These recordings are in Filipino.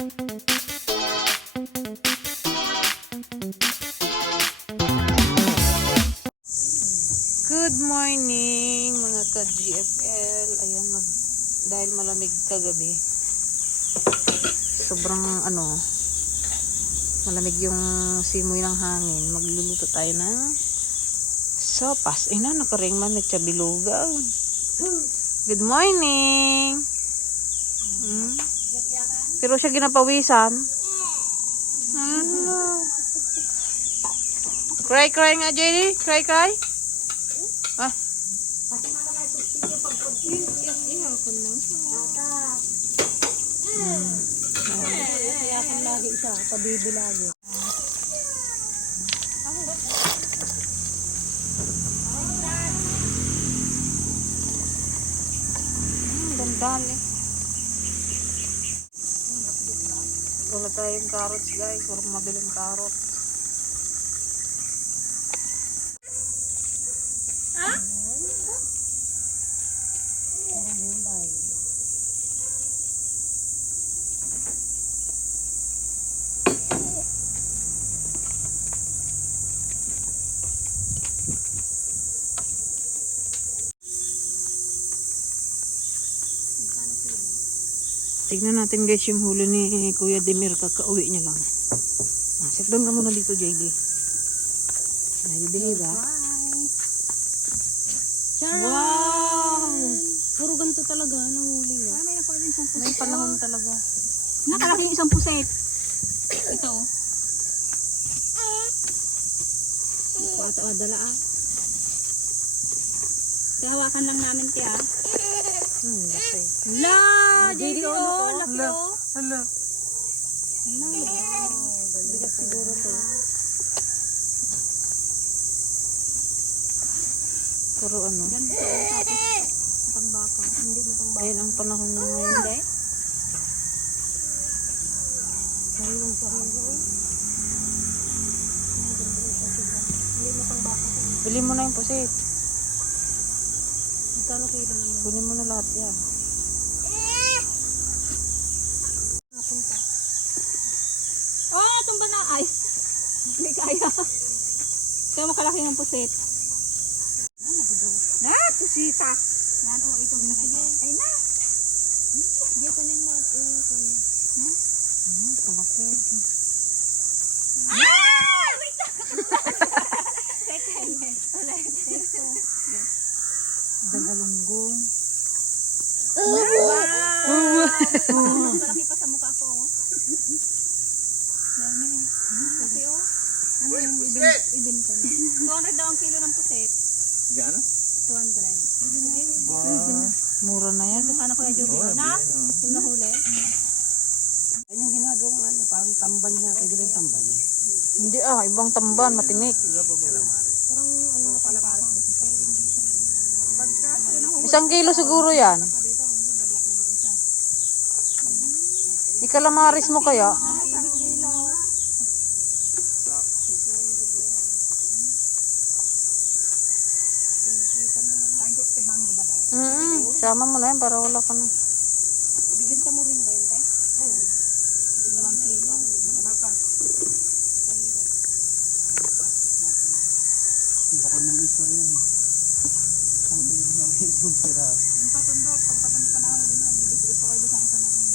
Good morning mga ka-GFL. Ayan, dahil malamig kagabi. Sobrang malamig yung simoy ng hangin. Magluluto tayo ng sopas. Ay na, nakaring man nagsabilugang. Good morning. Pero siya ginapawisan. Cry nga, JD. Cry. Ah. Iyakan lagi siya, pabibi lagi. Gandaan eh. Wala tayong carrots guys. Walang mabiling carrots. Tignan natin guys yung huli ni Kuya Demir, kakauwi niya lang. Sit down ka muna dito, JD. You behave, ha? Wow! Puro ganito talaga, nahuli niya. May panahon talaga. Nakalaki yung isang puset. Ito, oh. Ito, dala, ah. Kaya hawakan lang namin, tiya. Laki. La! JD, oh, laki, oh. Hala. Bigat siguro to. Puro ano. Ganito, tapos matangbaka. Hindi matangbaka. Ayan ang panahon niya ngayon. Hindi? Sariwang-sariwa, oh. Hindi matangbaka. Bili mo na yung pusit. Magkano kilo naman? Kunin mo na lahat yan. Napunta. Oh, tumba na. Ay, hindi kaya. Kaya makalaki ng pusit. Na, pusita. Yan, oh, ito. Sige. Ay na. Hindi, kunin mo at kunin. Palaki. Ah! Wait lang. Second. Wala. Ito. Dagalunggong. Wow! Malaki pa sa mukha ko, oh. Dami eh. Kasi, oh. Ano yung ibenta niya? 200 daw ang kilo ng puset. Gano? 200. Mura na yan. Sana Kuya Joby, na? Yung nahuli? Ano yung ginagawa ng ano? Parang tamban niya. Pwede rin tamban. Hindi ibang tamban, matinik. Parang ano na pala parang. Pero hindi siya. 1 kilo siguro yan. Ikalamaris mo kaya? Sama mo na yan para wala ka na. Bibenta mo rin ba yun, tay? Oo. 1 kilo. Wala pa. Baka nang isa rin. Isang kayo ng isang pera. Yung patundo, pagpatundo pa na ako din yan. Isa kayo isang isa na yun.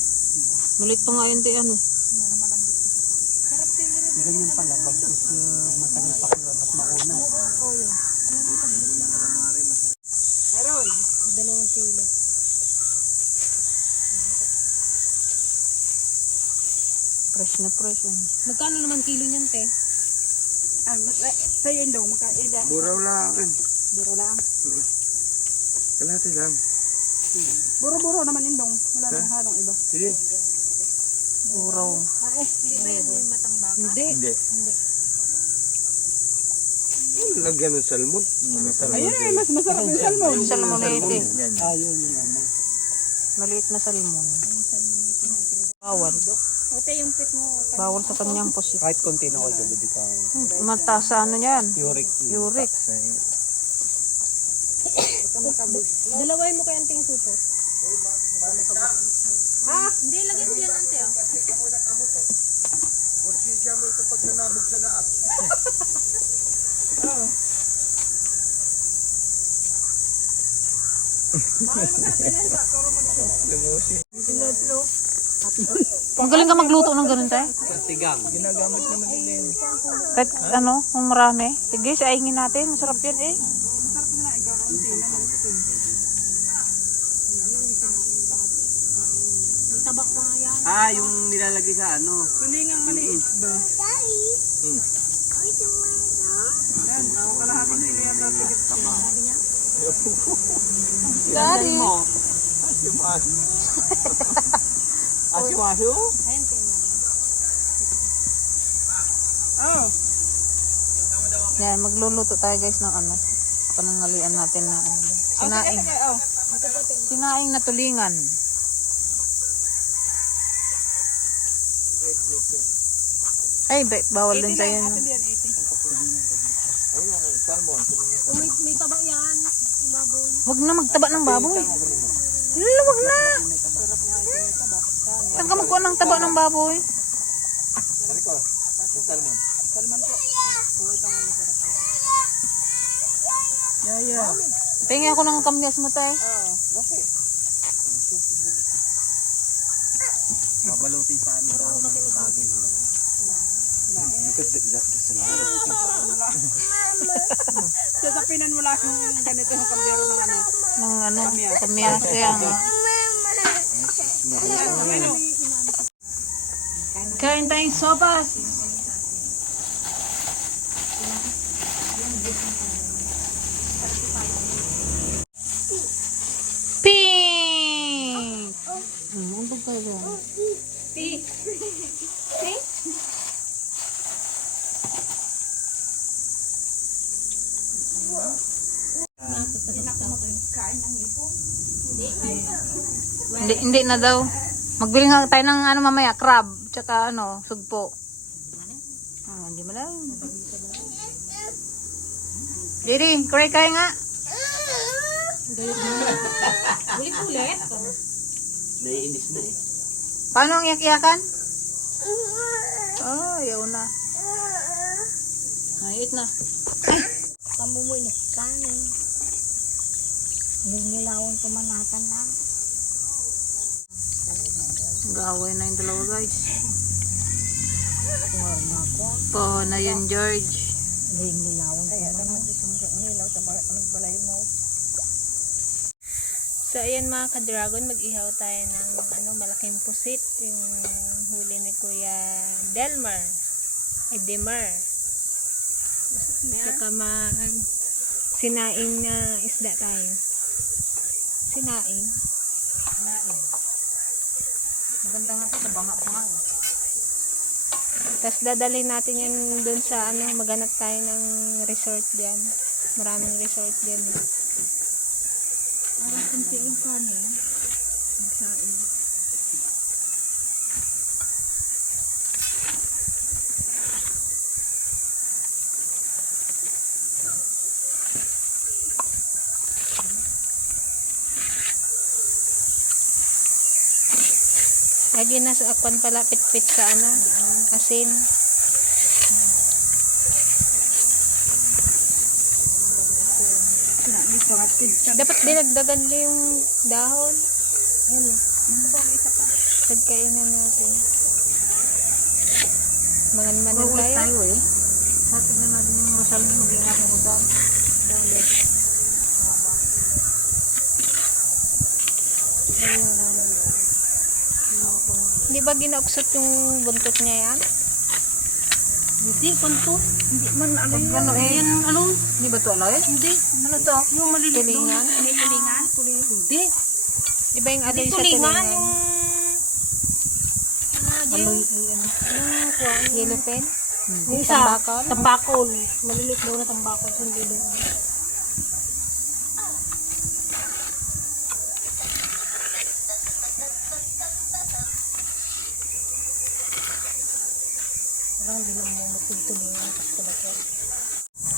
Malit pa nga yun, ano. Meron malambot sa kapatid. Sarap tingin rin. Ganyan pala. Bagkus matagal pa kayo at mauna. Oo yun. Meron. 2 kilo. Fresh na fresh. Magkano naman kilo niyan, te? Sa'yo yun daw, makaila. Buraw lang. Buro lang. Kalahati lang. Buro-buro naman yun dong. Wala nang halong iba. Sige. Uraw. Hindi ba yan may matangbaka? Hindi. Lagyan ng salmon. Ayun eh, mas masarap yung salmon. Salmonete. Ayun yung ano. Maliit na salmon. Bawal. Ote, yung pit mo. Bawal sa kanyang pusit. Kahit konti na kayo, hindi ka Mataas sa ano yan? uric. Uric. Dalaway mo kaya ang tingin supot. Ha? Hindi, lagyan mo yan, ante, oh. Magaling ka magluto ng ganun tayo. Tigang. Kahit ano, kung marami. Sige, saingin natin. Masarap yan eh. Yung nilalagay sa ano. Tulingang maliit ba? Yan, ako kalahating sila yata tigit siya. Daddy. Asiwaso? Oh, Yan, magluluto tayo guys ng ano. Panangalian natin na ano. Sinaing. oh. Sinaing na tulingan. Ay, bawal din sa'yo. No? Atin yan, 80. May taba yan. Baboy. Huwag na magtaba ng baboy. Lala, huwag na. Saan ka magkuha ng taba ng baboy? Salman po. Tingin ako ng kamyas mo tayo. Okay. Babalutin sa ano. Sasapinan mo lang yung ganito yung kaldero ng ano. Ng ano, kamyas. Kaya nga. Kain tayong sopas. Pink! Ano ba kayo? Hindi na daw. Magbili nga tayo ng ano mamaya, crab, tsaka ano, sugpo. Hindi mo lang. Jerry, kuray kayo nga. Ulit-ulit. Naiinis na eh. Paano ang iyak-iyakan? Oh, yaw na. Ay, eat na. Kamumulit ka na. Nililawon ko manatan na. Gaway na yung dalawa guys. Tuwag na ako. Po na yun, George. Nililawon ko manatan. So ayan mga ka-dragon, mag-ihaw tayo ng malaking pusit, yung huli ni Kuya Delmar, ay Demar. Saka sinaing na isda tayo. Sinaing. Maganda nga ito, banga pa nga. Tapos dadalhin natin yan dun sa maghanap tayo ng resort dyan. Maraming resort dyan. Kunti yung kanin. Magsain. Lagi na sa akwan pala, pit-pit sa asin. Dapat dinagdagan nyo yung dahon. Ayun o. Pagkainan natin. Mangan-manan Uwi tayo. tayo eh. Sa atin na natin yung Rosal na maging ako ko doon. Hindi ba ginauksot yung buntot niya yan? Hindi, kunto. Hindi man ano yun. Ano eh? Yan, ano? Hindi ba ito alay? Hindi. Ano to? Yung maliliit doon. Tulingan? Hindi, tulingan. Hindi. Di ba yung Hindi aloy sa tulingan. tulingan? Yung... Aloy. Yung yellow pen? Yung isa. Tambakol? Tambakol. Maliliit daw na tambakol. Hindi doon. Parang hindi lang mo matutulingan.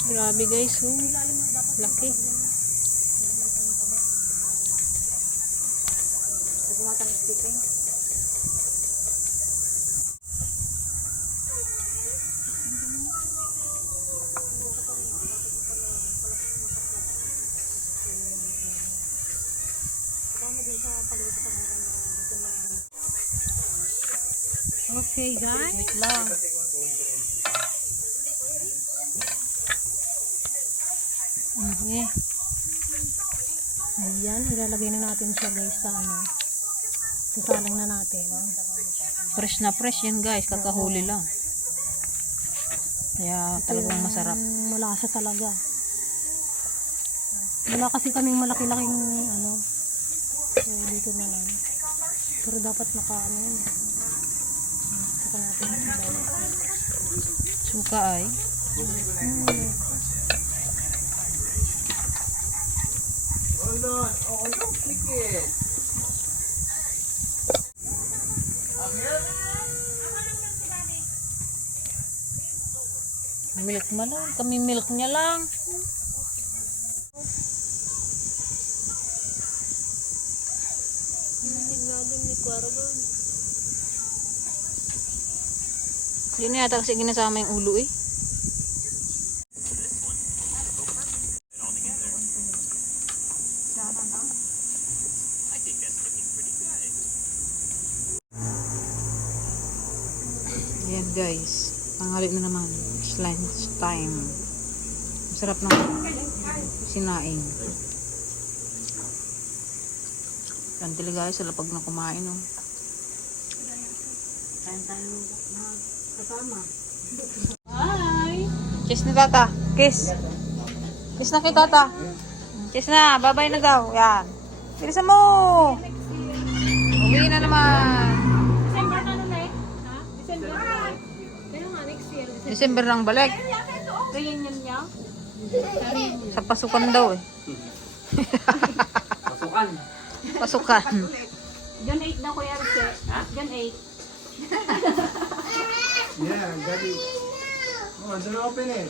Grabe guys, laki. Okay, guys. Wait lang. Okay. Ayan, ilalagay na natin siya guys sa ano. Sasalang na natin. Fresh na fresh yan guys. Kakahuli lang. Kaya talagang masarap. Malasa talaga. Wala kasi kaming malaki-laking ano. So, dito na lang. Pero dapat ano yun. Saka natin bawal. Suka ay. Milk mo lang. Kami milk niya lang. Yun na yata kasi ginasama yung ulo eh. Ayan guys. Pangalip na naman. It's lunch time. Masarap ng sinaing. Yan talaga guys. Sa lapag na kumain. Oh. Kain tayo mga kasama. Bye! Kiss ni tata. Kiss. Kiss na kay tata. Kiss na. Bye-bye na daw. Yan. Bilisan mo. Uwi na naman. December na nun eh. Ha? December? Kaya nga, next year. December nang balik. Reunion niya? Sa pasukan daw eh. Pasukan. Pasukan. June 8 na Kuya Rice. June 8. Yeah, got it. Oh, don't open it.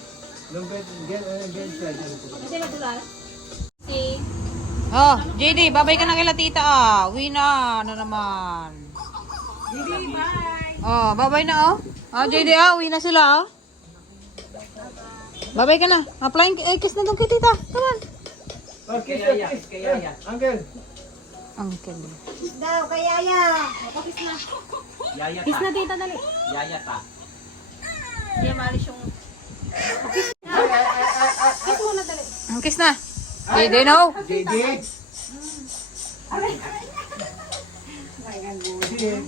Don't get inside. Kasi nadulas. Si Oh, JD, babay ka na kila tita ah. Uwi na. Ano naman. JD, bye! Oh, babay na oh. Oh, JD ah. Uwi na sila oh. Babay ka na. Applying, kiss na doon kay tita. Come on. Oh, kiss, kiss. Kaya. Uncle. Uncle. Kiss na tita, dali. Yaya ta. Hindi maalis yung... Kiss muna, dali. Kiss na. JD no. JD.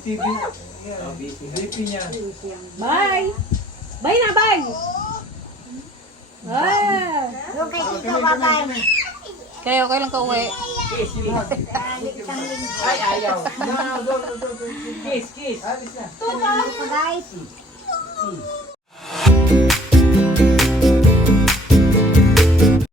TV. VP niya. Bye! Bye na, bye! Ah! Kaya okay lang ka uwi. Ay, ayaw. No, no, go. Kiss, kiss. Alis na.